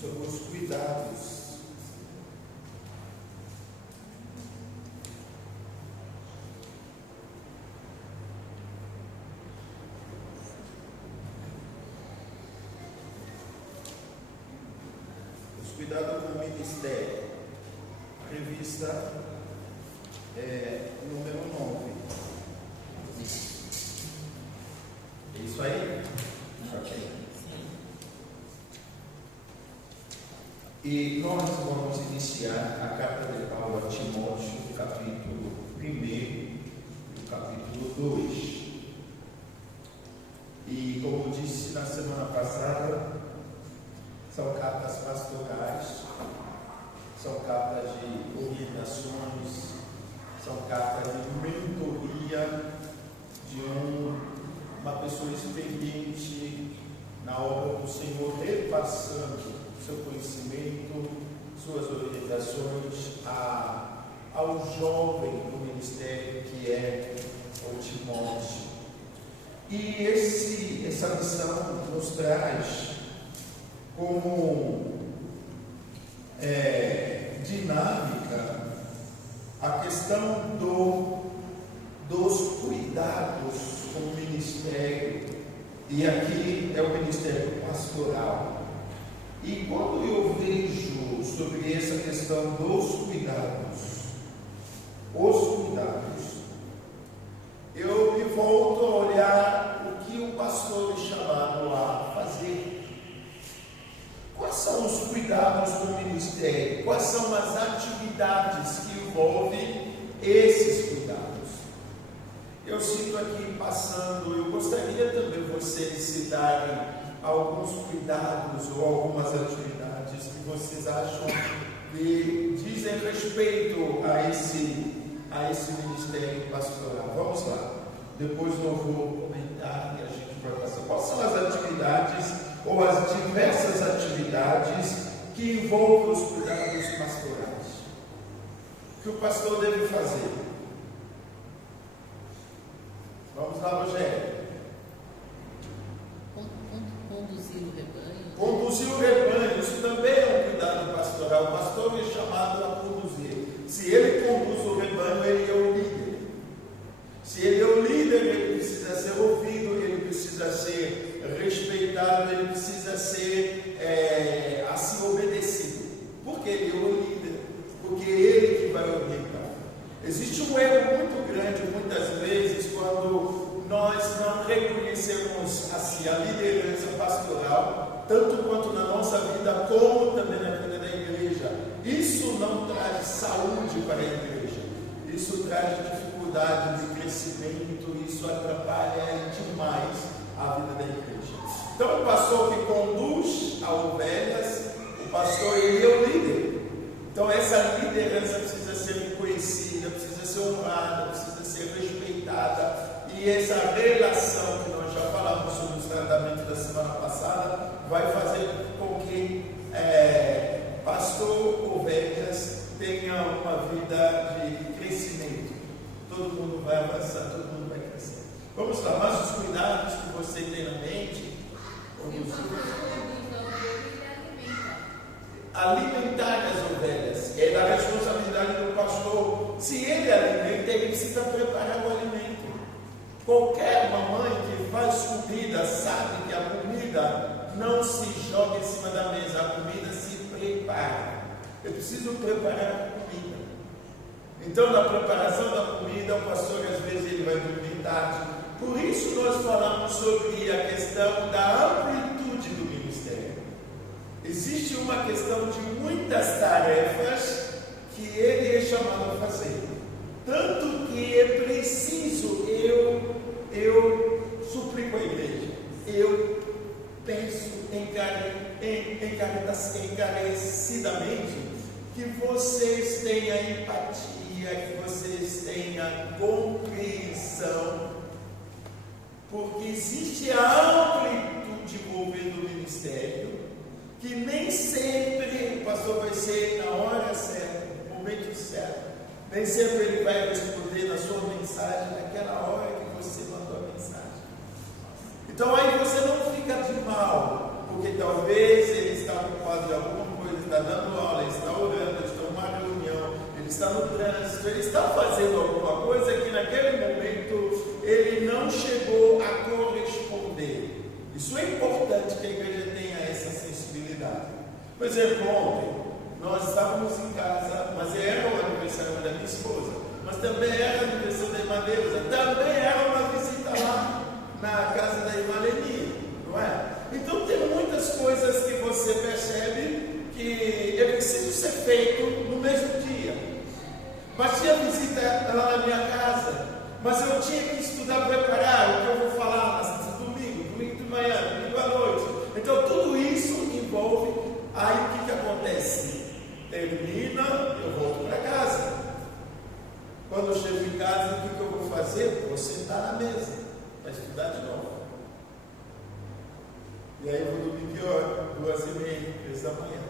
sobre os cuidados. Os cuidados com o ministério. Revista número 9. É isso aí? Ok. E nós vamos iniciar a carta de Paulo a Timóteo, capítulo 1 e capítulo 2. E como disse na semana passada, são cartas pastorais, são cartas de orientações, são cartas de mentoria de uma pessoa experiente na obra do Senhor, repassando seu conhecimento, suas orientações ao jovem do ministério que é o Timóteo. E essa missão nos traz como dinâmica a questão dos cuidados com o ministério, e aqui é o ministério pastoral. E quando eu vejo sobre essa questão dos cuidados, eu me volto a olhar o que o pastor é chamado a fazer. Quais são os cuidados do ministério? Quais são as atividades que envolvem esses cuidados? Eu sinto aqui passando, eu gostaria também vocês citarem alguns cuidados ou algumas atividades que vocês acham que dizem respeito a esse ministério pastoral. Vamos lá. Depois eu vou comentar e a gente vai passar. Quais são as atividades ou as diversas atividades que envolvem os cuidados pastorais? O que o pastor deve fazer? Vamos lá, Rogério. Conduzir o rebanho. Conduzir o rebanho, isso também é um cuidado pastoral. O pastor é chamado a conduzir. Se ele conduz o rebanho, ele é o líder. Se ele é o líder, ele precisa ser ouvido, ele precisa ser respeitado, ele precisa ser assim obedecido. Porque ele é o líder, porque é ele que vai orientar. Existe um erro muito grande, muitas vezes, quando nós não reconhecemos assim, a liderança pastoral, tanto quanto na nossa vida, como também na vida da igreja. Isso não traz saúde para a igreja, isso traz dificuldade de crescimento, isso atrapalha demais a vida da igreja. Então, o pastor que conduz as ovelhas, o pastor, ele é o líder. Então, essa liderança precisa ser reconhecida, precisa ser honrada, precisa ser respeitada. E essa relação que nós já falamos sobre os tratamentos da semana passada vai fazer com que pastor, ovelhas tenham uma vida de crescimento. Todo mundo vai avançar, todo mundo vai crescer. Vamos lá, mas os cuidados que você tem na mente. Alimentar as ovelhas é da responsabilidade do pastor. Se ele alimenta, ele precisa preparar o alimento. Qualquer mamãe que faz comida sabe que a comida não se joga em cima da mesa, a comida se prepara. Eu preciso preparar a comida. Então, na preparação da comida, o pastor às vezes ele vai dormir tarde. Por isso nós falamos sobre a questão da amplitude do ministério. Existe uma questão de muitas tarefas que ele é chamado a fazer. Tanto que é preciso eu suplico a igreja, eu peço encarecidamente que vocês tenham empatia, que vocês tenham compreensão, porque existe a amplitude envolvendo o ministério, que nem sempre o pastor vai ser na hora certa, no momento certo. Nem sempre ele vai responder na sua mensagem naquela hora que você mandou a mensagem. Então aí você não fica de mal, porque talvez ele está ocupado em alguma coisa, ele está dando aula, ele está orando, ele está numa reunião, ele está no trânsito, ele está fazendo alguma coisa que naquele momento ele não chegou a corresponder. Isso é importante que a igreja tenha essa sensibilidade. Por exemplo, ontem nós estávamos em casa, mas era o aniversário da minha esposa, mas também era o aniversário da irmã Deusa, também era uma visita lá na casa da irmã Leni, não é? Então tem muitas coisas que você percebe que é preciso ser feito no mesmo dia. Mas tinha visita lá na minha casa, mas eu tinha que estudar, preparar o que eu vou falar no domingo de manhã, domingo à noite. Então tudo isso envolve. Aí o que acontece? Termina, eu volto para casa. Quando eu chego em casa, o que eu vou fazer? Vou sentar na mesa para estudar de novo. E aí eu vou dormir que hora? 2h30, 3 da manhã.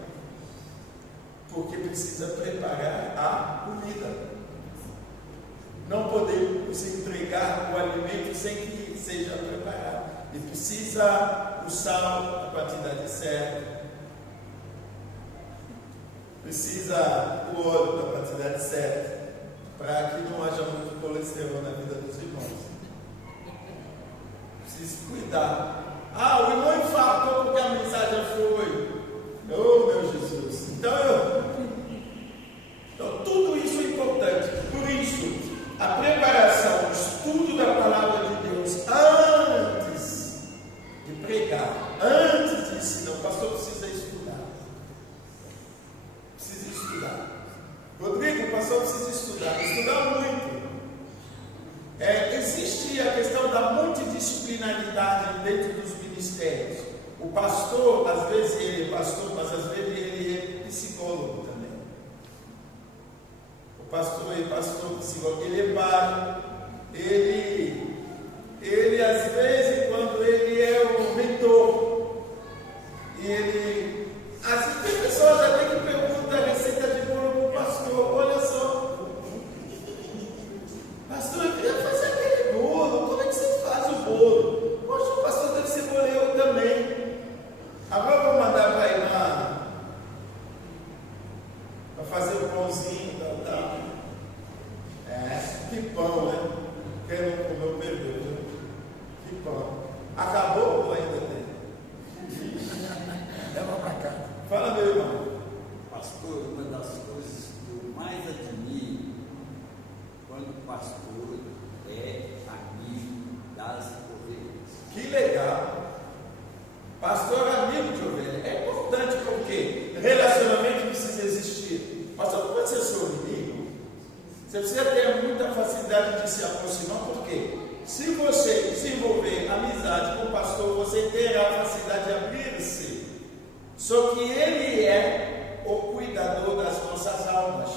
Porque precisa preparar a comida. Não podemos entregar o alimento sem que seja preparado. E precisa o sal, a quantidade certa. Precisa o óleo da quantidade certa, para que não haja muito colesterol na vida dos irmãos. Precisa cuidar. O irmão infartou porque a mensagem foi. Oh, meu Jesus. Então tudo isso é importante. Por isso, a preparação, o estudo da palavra de Deus antes de pregar, antes de ensinar, o pastor precisa estudar. Precisa estudar. Rodrigo, o pastor precisa estudar muito. Existe a questão da multidisciplinaridade dentro dos ministérios. O pastor, às vezes ele é pastor, mas às vezes ele é psicólogo também. O pastor é pastor, psicólogo, ele é pai, ele às vezes, quando ele é o mentor, às vezes tem pessoas até que perguntam a receita de bolo para o pastor. Olha só, pastor, eu queria fazer aquele bolo, como é que você faz o bolo? Poxa, o pastor deve ser boleiro também. Agora eu vou mandar para a irmã para fazer o pãozinho, tal. Que pão, né? Quem não comeu, perdeu, né? Que pão. Acabou ou ainda tem? Leva para cá. Fala, meu irmão. Pastor, uma das coisas que eu mais admiro quando o pastor é amigo das ovelhas. Que legal. Pastor amigo de ovelha. É importante porque relacionamento precisa existir. Pastor, não pode ser seu inimigo. Você precisa ter muita facilidade de se aproximar, porque se você desenvolver amizade com o pastor, você terá a facilidade de abrir-se. Só que ele é o cuidador das nossas almas.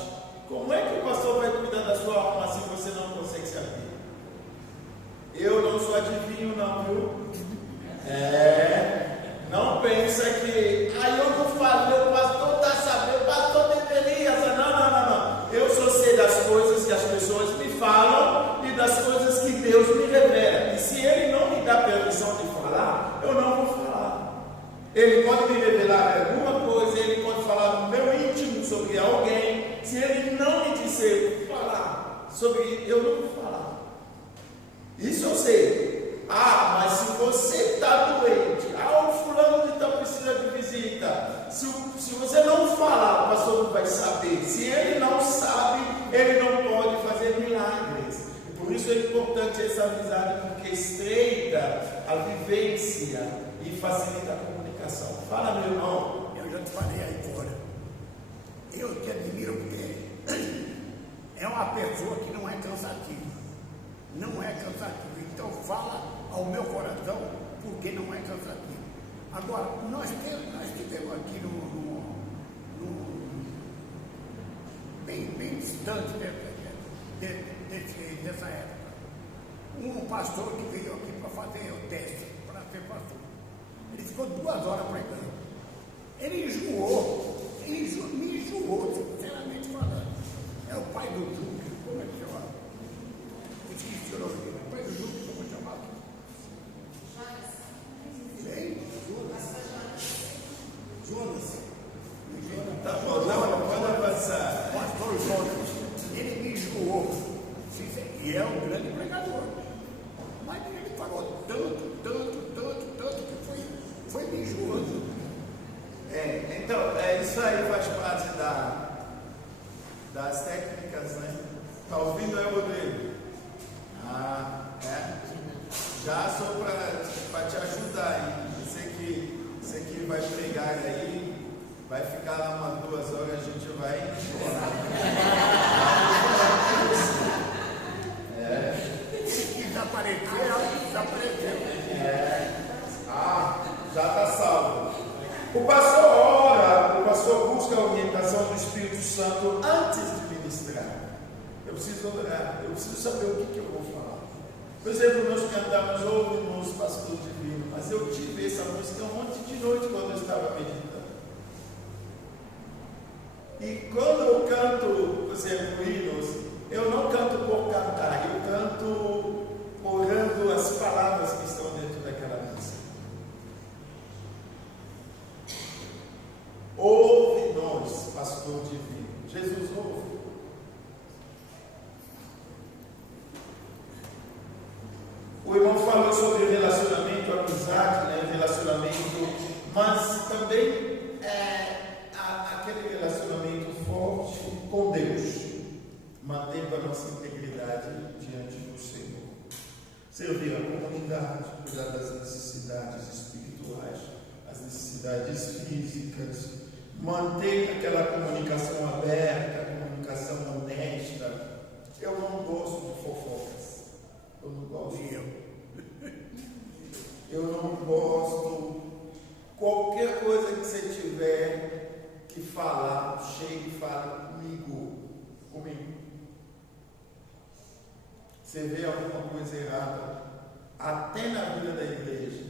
Como é que o pastor vai cuidar da sua alma se você não consegue se abrir? Eu não sou adivinho, não, viu? Não pensa que eu não falei, o pastor está sabendo, o pastor deveria. Não. Eu só sei das coisas que as pessoas me falam e das coisas que Deus me revela. E se Ele não me dá permissão de falar, eu não vou falar. Ele pode me revelar alguma coisa, Ele pode falar no meu íntimo sobre alguém. Se Ele não me disser falar sobre, eu não vou falar. Isso eu sei. Mas se você está doente, o fulano de tal precisa de visita. Se você não falar, o pastor não vai saber. Se ele não sabe, ele não pode fazer milagres. E por isso é importante essa amizade, porque estreita a vivência e facilita a comunicação. Fala, meu irmão. Eu já te falei aí fora. Eu te admiro porque é uma pessoa que não é cansativa. Não é cansativo. Então fala ao meu coração porque não é cansativo. Agora, nós tivemos aqui bem distante dessa época, um pastor que veio aqui para fazer o teste, para ser pastor. Ele ficou 2 horas pregando. Ele me enjoou, sinceramente falando. É o pai do Júlio, como é que chama? Eu esqueci o nome dele. O pai do Júlio, como é chamado? Jonas. está indo embora. Desapareceu. Já está salvo. O pastor ora, o pastor busca a orientação do Espírito Santo antes de ministrar. Eu preciso orar, eu preciso saber o que eu vou falar. Por exemplo, nós cantamos Ouvimos Pastor Divino, mas eu tive essa música ontem de noite quando eu estava meditando. E quando eu canto, por exemplo, hinos, eu não canto por cantar, eu canto orando as palavras que estão dentro daquela música. Ouve-nos, Pastor Divino. Jesus ouve. O irmão falou sobre relacionamento, amizade, né? Relacionamento, mas também aquele relacionamento forte com Deus, mantendo a nossa integridade diante do Senhor. Servir a comunidade, cuidar das necessidades espirituais, as necessidades físicas, manter aquela comunicação aberta, comunicação honesta. Eu não gosto de fofocas. Eu não gosto. Eu não gosto. Qualquer coisa que você tiver que falar, chegue e fale comigo. Você vê alguma coisa errada, até na vida da igreja,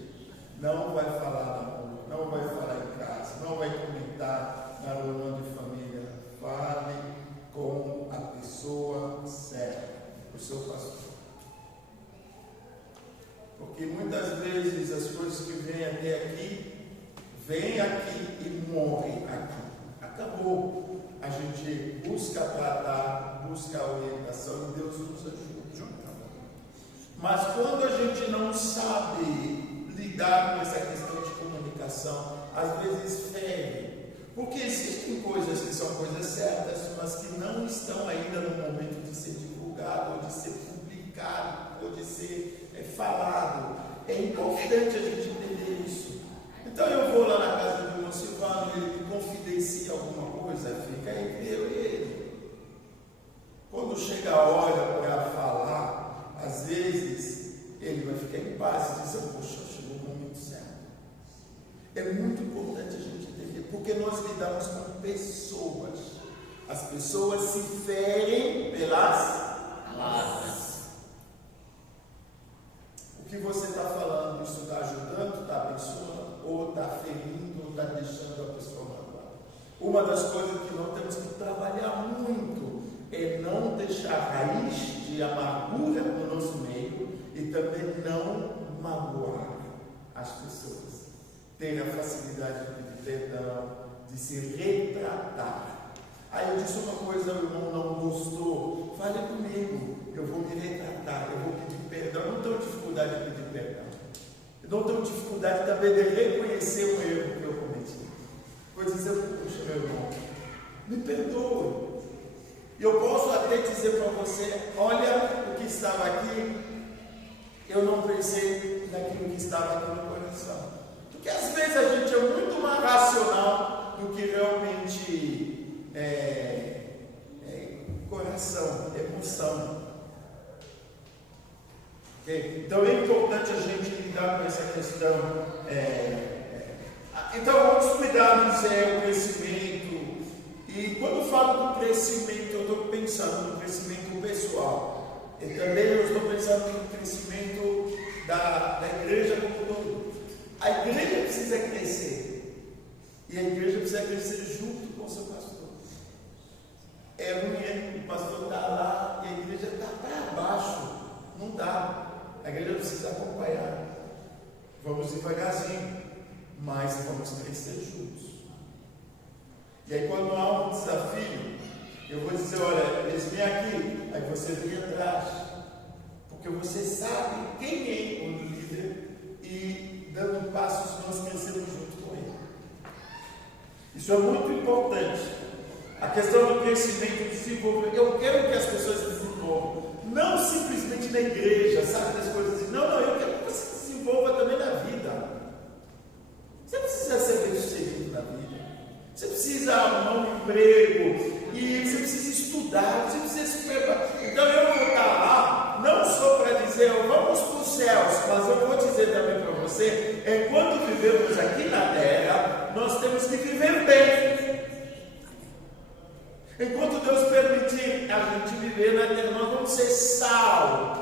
não vai falar na rua, não vai falar em casa, não vai comentar na reunião de família. Fale com a pessoa certa, o seu pastor. Porque muitas vezes as coisas que vêm até aqui, vêm aqui e morrem aqui. Acabou. A gente busca tratar, busca a orientação e Deus nos ajuda. Mas quando a gente não sabe lidar com essa questão de comunicação, às vezes fere. Porque existem coisas que são coisas certas, mas que não estão ainda no momento de ser divulgado, ou de ser publicado, ou de ser falado. É importante a gente entender isso. Então eu vou lá na casa do irmão Silvano, ele me confidencia alguma coisa, fica entre eu e ele. Quando chega a hora para falar, às vezes ele vai ficar em paz e dizer, poxa, chegou o momento certo. É muito importante a gente entender, porque nós lidamos com pessoas. As pessoas se ferem pelas palavras. O que você está falando, isso está ajudando, está abençoando, ou está ferindo, ou está deixando a pessoa magoada? Uma das coisas que nós temos que trabalhar muito é não deixar raiz de amargura no nosso meio e também não magoar as pessoas. Ter a facilidade de pedir perdão, de se retratar. Aí eu disse uma coisa, o irmão não gostou, fale comigo, eu vou me retratar, eu vou pedir perdão. Eu não tenho dificuldade de pedir perdão. Eu não tenho dificuldade também de reconhecer o erro que eu cometi. Vou dizer, poxa, meu irmão, me perdoe. E eu posso até dizer para você, olha o que estava aqui, eu não pensei naquilo que estava aqui no coração. Porque às vezes a gente é muito mais racional do que realmente coração, emoção. Okay? Então é importante a gente lidar com essa questão. Então vamos cuidar do crescimento. E quando eu falo do crescimento, eu estou pensando no crescimento pessoal. E também eu estou pensando no crescimento da igreja como um todo. A igreja precisa crescer. E a igreja precisa crescer junto com o seu pastor. É ruim, o pastor está lá e a igreja está para baixo. Não dá. A igreja precisa acompanhar. Vamos devagarzinho, mas vamos crescer juntos. E aí quando há um desafio, eu vou dizer, olha, eles vêm aqui, aí você vem atrás. Porque você sabe quem é o líder e dando passos nós crescemos junto com ele. Isso é muito importante. A questão do crescimento, do desenvolvimento. Eu quero que as pessoas se desenvolvam. Não simplesmente na igreja, sabe, das coisas assim. Não, eu quero que você se desenvolva também na vida. Você precisa ser bem-sucedido na vida. Você precisa arrumar um emprego e você precisa estudar, você precisa se preparar. Então eu vou estar lá, não só para dizer, vamos para os céus, mas eu vou dizer também para você, enquanto vivemos aqui na terra, nós temos que viver bem. Enquanto Deus permitir a gente viver na terra, nós vamos ser sal.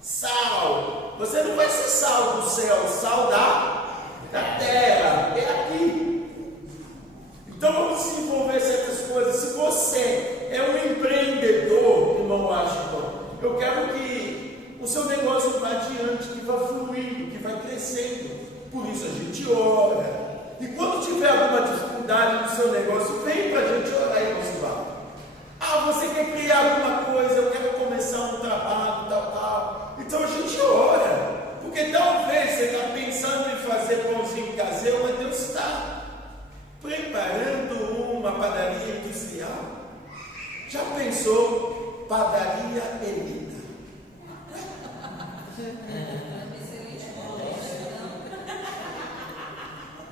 Sal. Você não vai ser sal do céu, sal da terra. É aqui. Então vamos desenvolver certas coisas. Se você é um empreendedor, irmão Washington, eu quero que o seu negócio vá adiante, que vá fluindo, que vá crescendo. Por isso a gente ora. E quando tiver alguma dificuldade no seu negócio, vem para a gente orar e nos falar. Você quer criar alguma coisa, eu quero começar um trabalho, tal. Então a gente ora. Porque talvez você está pensando em fazer pãozinho caseiro, mas Deus está preparando uma padaria industrial. Já pensou? Padaria Elita.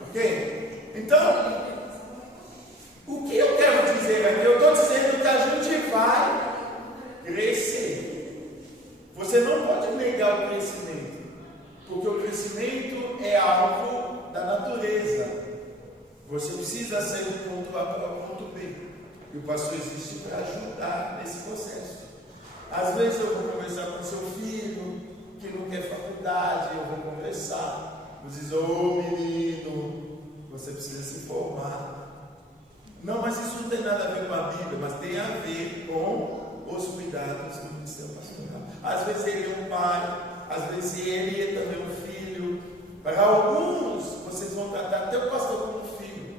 Ok? Então, o que eu quero dizer aqui? Eu estou dizendo que a gente vai crescer. Você não pode negar o crescimento, porque o crescimento é algo da natureza. Você precisa ser do ponto A para o ponto B. E o pastor existe para ajudar nesse processo. Às vezes eu vou conversar com seu filho que não quer faculdade, eu vou conversar. Vou dizer, menino, você precisa se formar. Não, mas isso não tem nada a ver com a Bíblia, mas tem a ver com os cuidados do ministério pastoral. Às vezes ele é um pai, às vezes ele é também um filho. Para alguns, vocês vão tratar até o pastor como um filho.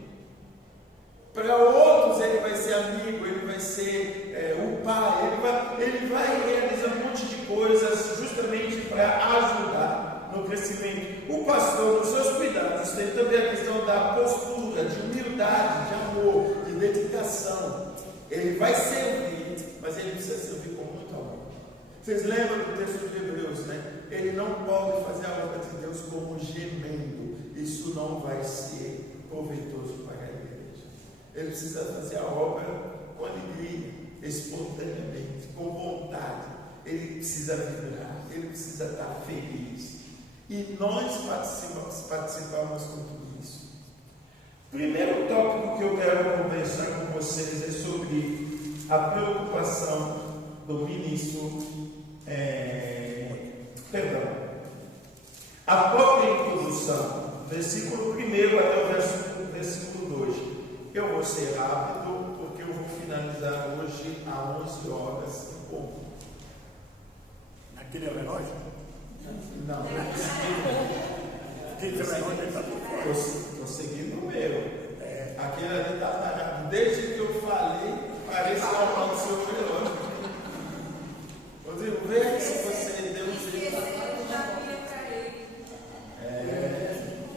Para outros, ele vai ser amigo, ele vai ser o pai, ele vai realizar um monte de coisas justamente para ajudar no crescimento. O pastor, nos seus cuidados, tem também a questão da postura, de humildade, de amor, de dedicação. Ele vai servir, mas ele precisa servir com muito amor. Vocês lembram do texto de Hebreus, né? Ele não pode fazer a obra de Deus como gemendo. Isso não vai ser proveitoso para a igreja. Ele precisa fazer a obra com alegria, espontaneamente, com vontade. Ele precisa vibrar, ele precisa estar feliz. E nós participamos com tudo isso. Primeiro tópico que eu quero conversar com vocês é sobre a preocupação do ministro. A própria introdução, versículo 1 até o versículo 2. Eu vou ser rápido, porque eu vou finalizar hoje às 11 horas em ponto. Naquele relógio? Não. Aquele relógio está por fora. Estou seguindo o meu. Aquele ali está parado. Desde que eu falei, parece que é o seu relógio. Rodrigo, vê aqui se você deu um jeito.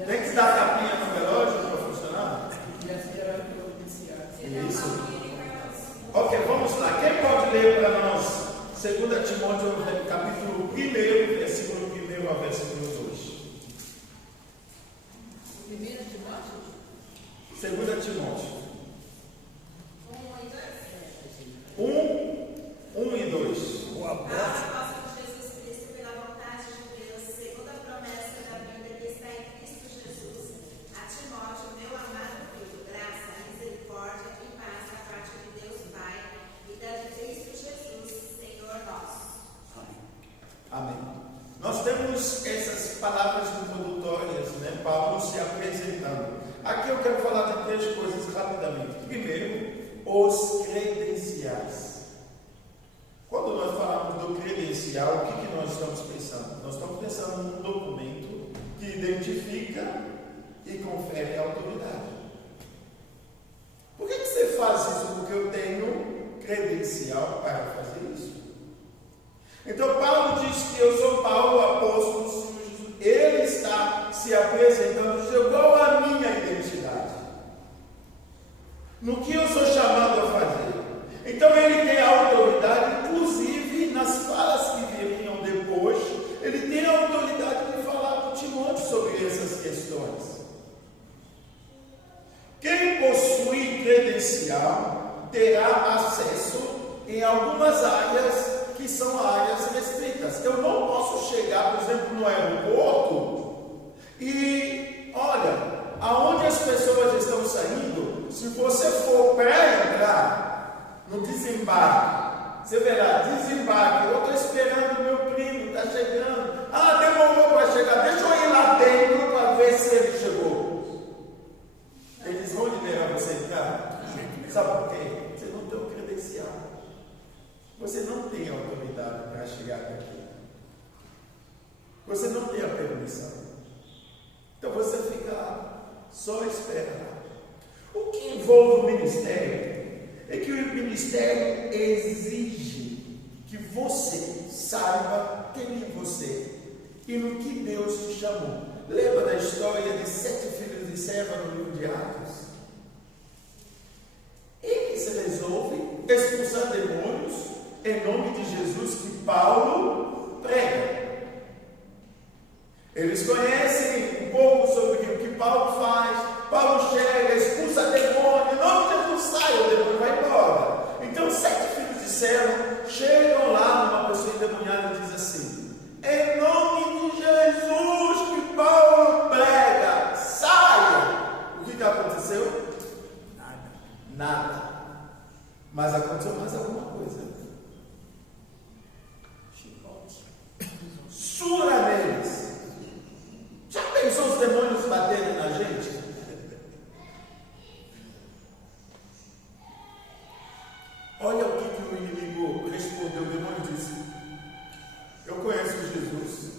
Tem que dar a capinha no relógio para funcionar? Isso. Ok, vamos lá. Quem pode ler para nós 2 Timóteo, capítulo 1, versículo 1 ao versículo 2? 1 Timóteo? 2 Timóteo 1 e 2. O apóstolo. Amém. Nós temos essas palavras introdutórias, né? Paulo se apresentando. Aqui eu quero falar de 3 coisas rapidamente. Primeiro, os credenciais. Quando nós falamos do credencial, o que nós estamos pensando? Nós estamos pensando num documento que identifica e confere autoridade. Por que você faz isso? Porque eu tenho credencial para fazer isso. Então Paulo diz que eu sou Paulo, apóstolo do Senhor Jesus. Ele está se apresentando, qual a minha identidade? No que eu sou chamado a fazer? Então ele tem autoridade, inclusive nas falas que viriam depois, ele tem a autoridade de falar com Timóteo sobre essas questões. Quem possui credencial terá em algumas áreas que são áreas restritas. Eu não posso chegar, por exemplo, no aeroporto e, olha, aonde as pessoas estão saindo, se você for para entrar no desembarque, você verá, desembarque, eu estou esperando meu primo, está chegando. Ah, demorou para chegar, deixa eu ir lá dentro para ver se ele chegou. Eles vão liberar você entrar? Sabe por quê? Você não tem o credencial. Você não tem autoridade para chegar até aqui. Você não tem a permissão. Então você fica lá, só espera. O que envolve o ministério é que o ministério exige que você saiba quem é você e no que Deus te chamou. Lembra da história de 7 filhos de Seva no livro de Atos? Eles resolvem expulsar demônios em nome de Jesus que Paulo prega. Eles conhecem um pouco sobre o que Paulo faz. Paulo chega, expulsa demônio, em nome de Jesus sai, o demônio vai embora. Então 7 filhos de Seva chegam lá numa pessoa endemoniada e diz assim: em nome de Jesus que Paulo prega, saia. O que aconteceu? Nada. Mas aconteceu mais alguma coisa. Sura neles. Já pensou os demônios baterem na gente? Olha o que o inimigo respondeu. O demônio disse: eu conheço Jesus,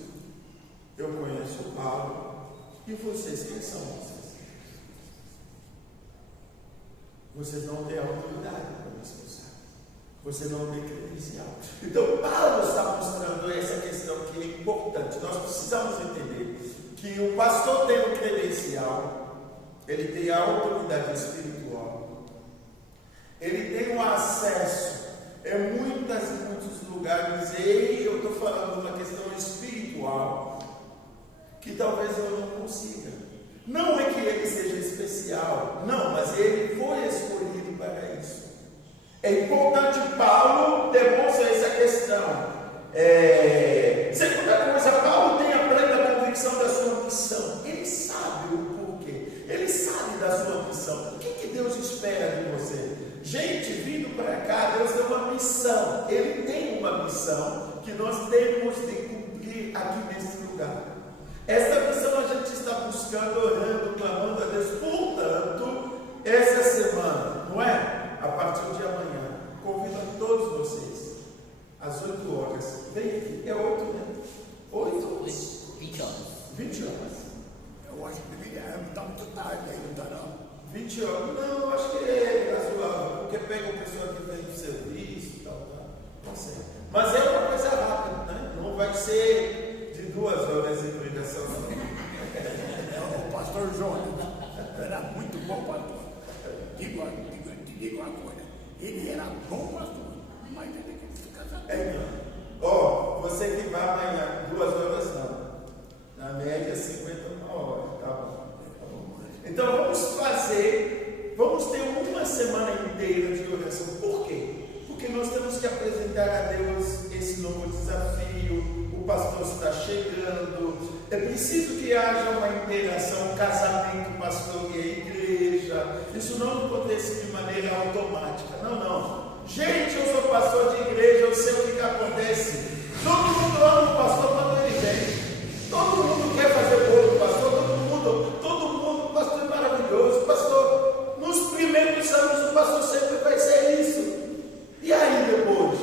eu conheço o Paulo, e vocês, quem são vocês? Vocês não têm autoridade para me expulsar. Você não tem credencial. Então Paulo está mostrando essa questão que é importante. Nós precisamos entender que o pastor tem um credencial, ele tem a autoridade espiritual, ele tem um acesso em muitos lugares, e eu estou falando de uma questão espiritual que talvez eu não consiga. Não é que ele seja especial, não, mas ele foi escolhido para isso. É importante, Paulo demonstra essa questão. Segunda coisa, Paulo tem a plena convicção da sua missão. Ele sabe o porquê, ele sabe da sua missão. O que Deus espera de você? Gente, vindo para cá, Deus tem uma missão. Ele tem uma missão que nós temos de cumprir aqui nesse lugar. Esta missão a gente está buscando, orando, clamando a Deus. Portanto, essa semana, não é? A partir de amanhã, convido a todos vocês, às 8 horas. Vem aqui, é 8, né? 8? 20 horas. 20 horas. Eu acho que deveria estar muito tarde aí, não está não? 20 horas. Não, eu acho que é razoável, porque pega uma pessoa que vem do serviço e tal, tá? Não sei. Mas é uma coisa rápida, né? Não vai ser de 2 horas de pregação, não. O pastor Jonas era muito bom pastor. Te digo uma coisa, ele era bom pastor, mas ele tem que ficar sabendo. Você que vai amanhã, 2 horas não. Na média, 50 horas, tá bom. Então vamos ter uma semana inteira de oração. Por quê? Porque nós temos que apresentar a Deus esse novo desafio. O pastor está chegando. É preciso que haja uma interação, casamento, pastor e a igreja. Isso não acontece de maneira automática. Não. Gente, eu sou pastor de igreja, eu sei o que acontece. Todo mundo ama o pastor quando ele vem. Todo mundo quer fazer bolo do pastor, todo mundo, o pastor é maravilhoso. Pastor, nos primeiros anos o pastor sempre vai ser isso. E aí depois?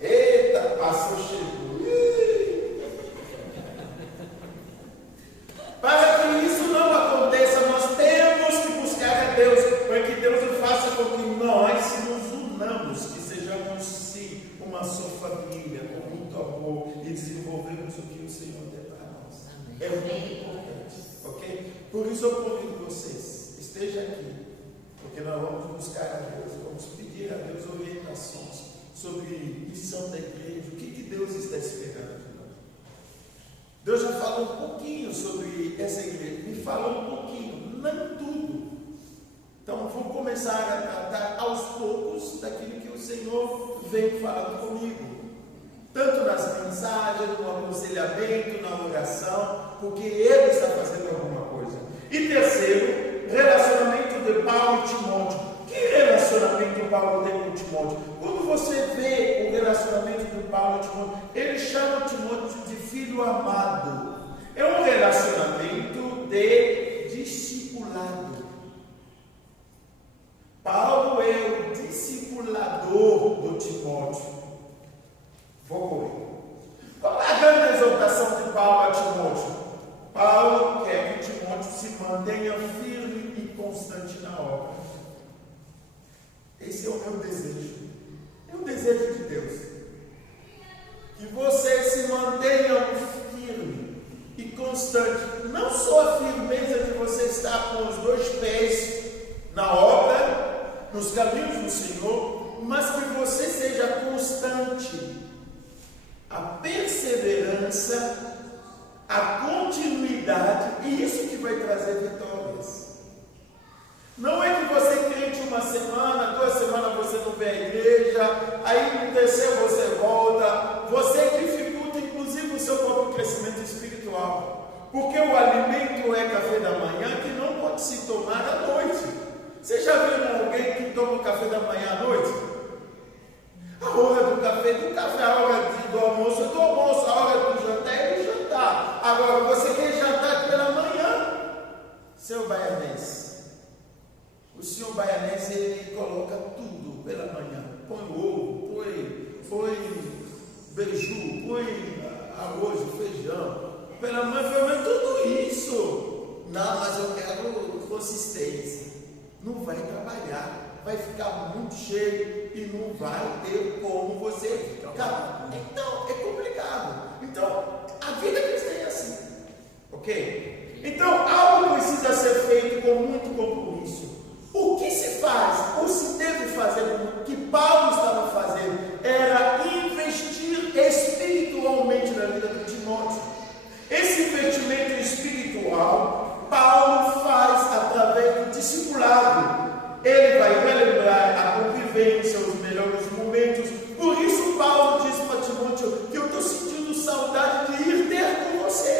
Eita, pastor chegou. Para que isso não aconteça, nós temos que buscar a Deus, para que Deus faça com que nós nos unamos, que sejamos sim uma só família, com muito amor, e desenvolvemos o que o Senhor tem para nós. É muito importante, ok? Por isso eu convido vocês, esteja aqui, porque nós vamos buscar a Deus, vamos pedir a Deus orientações sobre missão da igreja, o que Deus está esperando de nós. Deus já falou um pouquinho sobre essa igreja, me falou um pouquinho, não tudo. Então vamos começar a tratar aos poucos daquilo que o Senhor vem falando comigo. Tanto nas mensagens, no aconselhamento, na oração, porque Ele está fazendo alguma coisa. E terceiro, relacionamento de Paulo e Timóteo. Que relacionamento Paulo tem com Timóteo? Quando você vê o relacionamento de Paulo e Timóteo, ele chama Timóteo de filho amado. É um relacionamento de discipulado. Paulo é o discipulador do Timóteo. Vou correr. Qual é a grande exortação de Paulo a Timóteo? Paulo quer que Timóteo se mantenha firme e constante na obra. Esse é o meu desejo. É um desejo de Deus. Que você se mantenha firme e constante. Não só a firmeza de você estar com os 2 pés na obra, nos caminhos do Senhor, mas que você seja constante. A perseverança, a continuidade, e isso que vai trazer vitórias. Não é que você crente uma semana, 2 semanas você não vem à igreja, aí no terceiro você volta, você dificulta inclusive o seu próprio crescimento espiritual. Porque o alimento é café da manhã que não pode se tomar à noite. Você já viu alguém que toma café da manhã à noite? A hora do café, a hora do almoço é do almoço, a hora do jantar é do jantar. Agora, você quer jantar pela manhã? Seu baianense. O senhor baianense, ele coloca tudo pela manhã. Põe ovo, põe beiju, põe arroz, feijão. Pela manhã, tudo isso. Não, mas eu quero consistência. Não vai trabalhar. Vai ficar muito cheio e não vai ter como você ficar. Então, é complicado. Então, a vida cristã é assim. Ok? Então, algo precisa ser feito com muito compromisso. O que se faz, ou se deve fazer, o que Paulo estava fazendo, era investir espiritualmente na vida de Timóteo. Esse investimento espiritual, Paulo faz através do discipulado. Ele vai relembrar a convivência, os melhores momentos. Por isso Paulo diz para Timóteo que eu estou sentindo saudade de ir ter com você.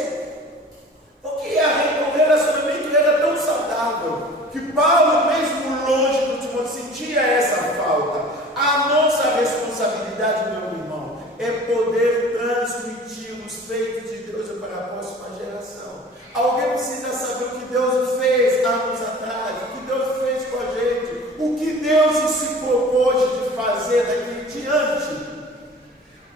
Porque o relacionamento era tão saudável que Paulo, mesmo longe do Timóteo, sentia essa falta. A nossa responsabilidade, meu irmão, é poder transmitir os feitos de Deus para a próxima geração. Alguém precisa saber o que Deus fez anos atrás, o que Deus fez com a gente, o que Deus se propôs de fazer daqui em diante.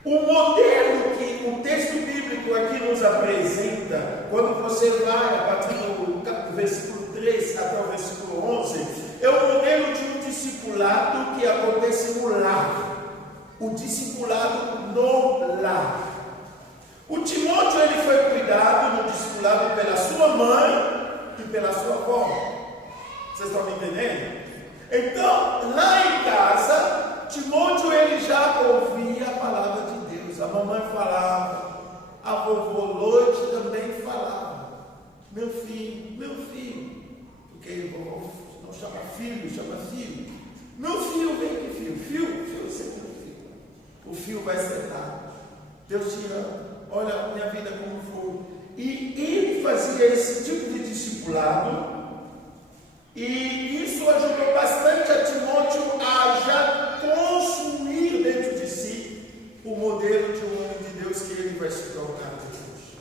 O modelo que o texto bíblico aqui nos apresenta, quando você vai a partir do versículo 3 até o versículo 11, é o modelo de um discipulado que acontece no lar. O discipulado no lar. O Timóteo, ele foi cuidado no discipulado pela sua mãe e pela sua avó. Vocês estão me entendendo? Então, lá em casa, Timóteo, ele já ouvia a palavra de Deus. A mamãe falava, a vovó Loide também falava. Meu filho, porque vovó não chama filho, chama filho. Meu filho, vem aqui, filho, sempre meu filho. O filho vai sentar. Deus te ama. Olha a minha vida como foi. E ele fazia esse tipo de discipulado. E isso ajudou bastante a Timóteo a já construir dentro de si o modelo de um homem de Deus que ele vai se tornar depois.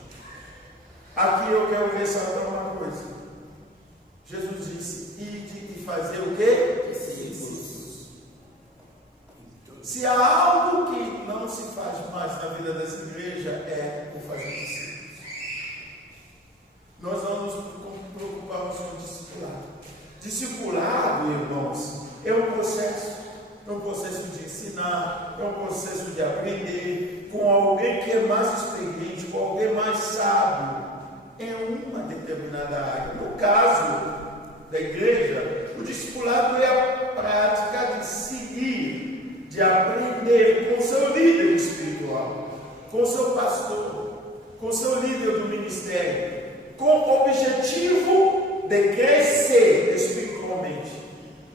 Aqui eu quero ressaltar uma coisa. Jesus disse: ide e fazer o quê? Discípulos. Se há algo que não se faz mais na vida dessa igreja, é o fazer discípulos. Nós não nos preocupamos com o discipulado. Discipulado, irmãos, é um processo de ensinar, é um processo de aprender com alguém que é mais experiente, com alguém mais sábio em uma determinada área. No caso da igreja, o discipulado é a prática de seguir, de aprender com seu líder espiritual, com seu pastor, com seu líder do ministério, com o objetivo de crescer espiritualmente,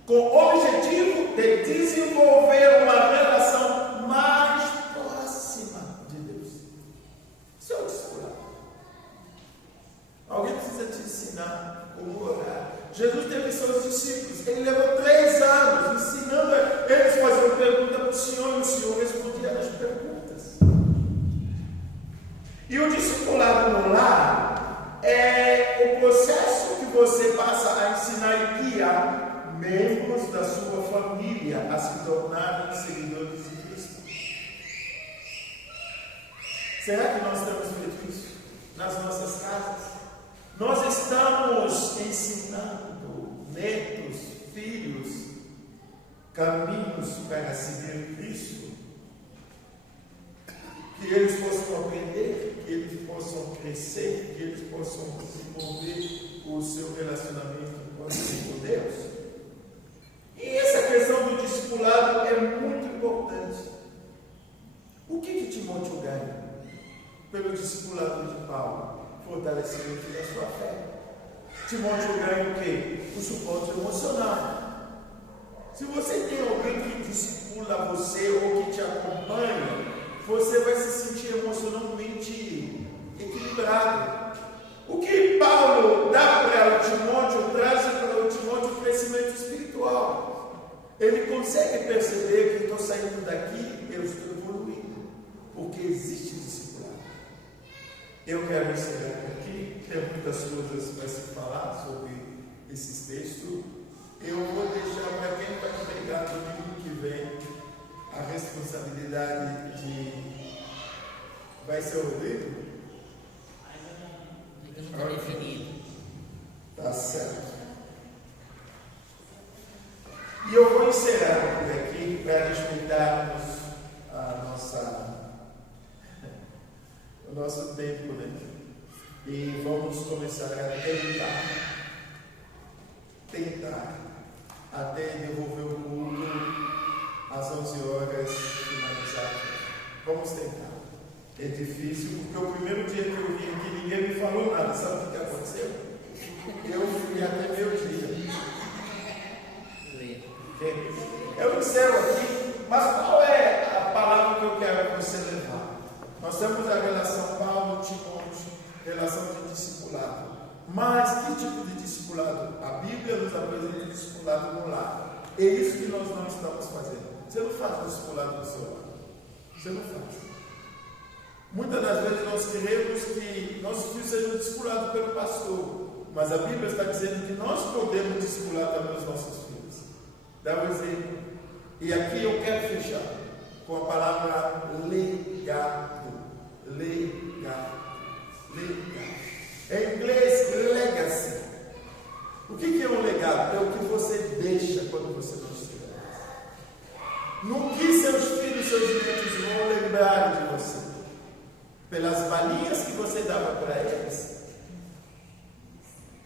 com o objetivo de desenvolver uma relação mais próxima de Deus. Isso é o discipulado. Alguém precisa te ensinar como orar. Jesus teve seus discípulos, ele levou 3 anos ensinando eles a fazer pergunta para o Senhor, e o Senhor respondia as perguntas. E o discipulado no lar é o processo que você passa a ensinar e guiar membros da sua família a se tornarem seguidores de Cristo. Será que nós temos feito isso nas nossas casas? Nós estamos ensinando netos, filhos, caminhos para seguir Cristo, que eles possam aprender, que eles possam crescer, que eles possam desenvolver o seu relacionamento com Deus. E essa questão do discipulado é muito importante. O que Timóteo ganha pelo discipulado de Paulo? Fortalecimento da sua fé. Timóteo ganha o quê? O suporte emocional. Se você tem alguém que discipula você ou que te acompanha, você vai se sentir emocionalmente equilibrado. O que Paulo dá para o Timóteo, traz para o Timóteo o crescimento espiritual. Ele consegue perceber que estou saindo daqui, eu estou evoluindo, porque existe discipulado. Eu quero encerrar aqui, tem muitas coisas para se falar sobre esses textos. Eu vou deixar para quem vai pegar domingo que vem a responsabilidade de. Vai ser ouvido? Ainda não está definido. Tá certo. E eu vou encerrar por aqui para respeitarmos o nosso tempo, né? E vamos começar a tentar até devolver o culto às 11 horas finalizar. Vamos tentar. É difícil, porque o primeiro dia que eu vim aqui ninguém me falou nada. Sabe o que aconteceu? Eu fui até meu dia. Eu encerro aqui, mas qual é a palavra que eu quero que você levar? Nós temos a relação Paulo-Timóteo, relação de discipulado. Mas que tipo de discipulado? A Bíblia nos apresenta discipulado no lar. É isso que nós não estamos fazendo. Você não faz discipulado no seu lar. Você não faz. Muitas das vezes nós queremos que nossos filhos sejam discipulados pelo pastor. Mas a Bíblia está dizendo que nós podemos discipular também os nossos filhos. Dá um exemplo. E aqui eu quero fechar com a palavra legado. Legado. Em inglês, legacy. O que é um legado? É o que você deixa quando você não estiver. No que seus filhos, seus netos vão lembrar de você? Pelas balinhas que você dava para eles?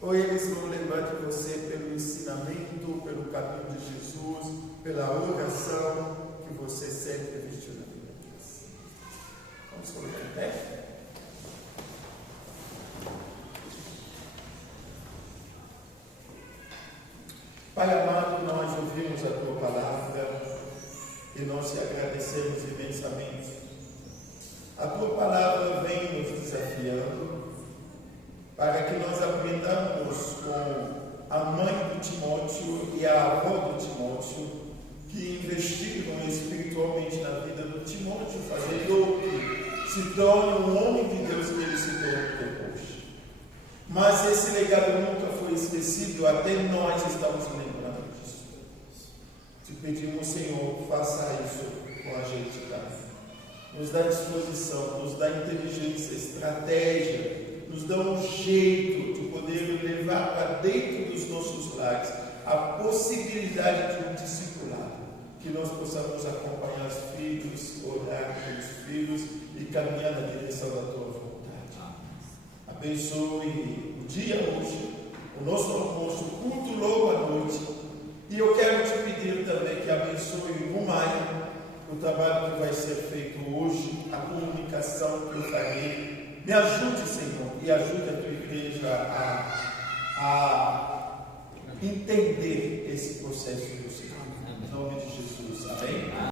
Ou eles vão lembrar de você pelo ensinamento, pelo caminho de Jesus, pela oração que você sempre vestiu na vida deles? Vamos colocar em pé? Pai amado, nós ouvimos a Tua palavra e nós te agradecemos imensamente. A Tua palavra vem nos desafiando para que nós aprendamos com a mãe do Timóteo e a avó do Timóteo, que investiram espiritualmente na vida do Timóteo, fazendo que se torne um homem de Deus que ele se torne depois. Mas esse legado nunca foi esquecido, até nós estamos lembrando disso. Te pedimos, Senhor, faça isso com a gente também. Nos dá disposição, nos dá inteligência, estratégia, nos dá um jeito de poder levar para dentro dos nossos lares a possibilidade de um discipulado, que nós possamos acompanhar os filhos, orar pelos filhos e caminhar na direção da Tua vontade. Abençoe o dia hoje, o nosso almoço, o culto logo à noite. E eu quero te pedir também que abençoe o Maia, o trabalho que vai ser feito hoje, a comunicação que eu farei. Me ajude, Senhor, e ajude a Tua igreja a entender esse processo do Senhor. nome de Jesus. Amém?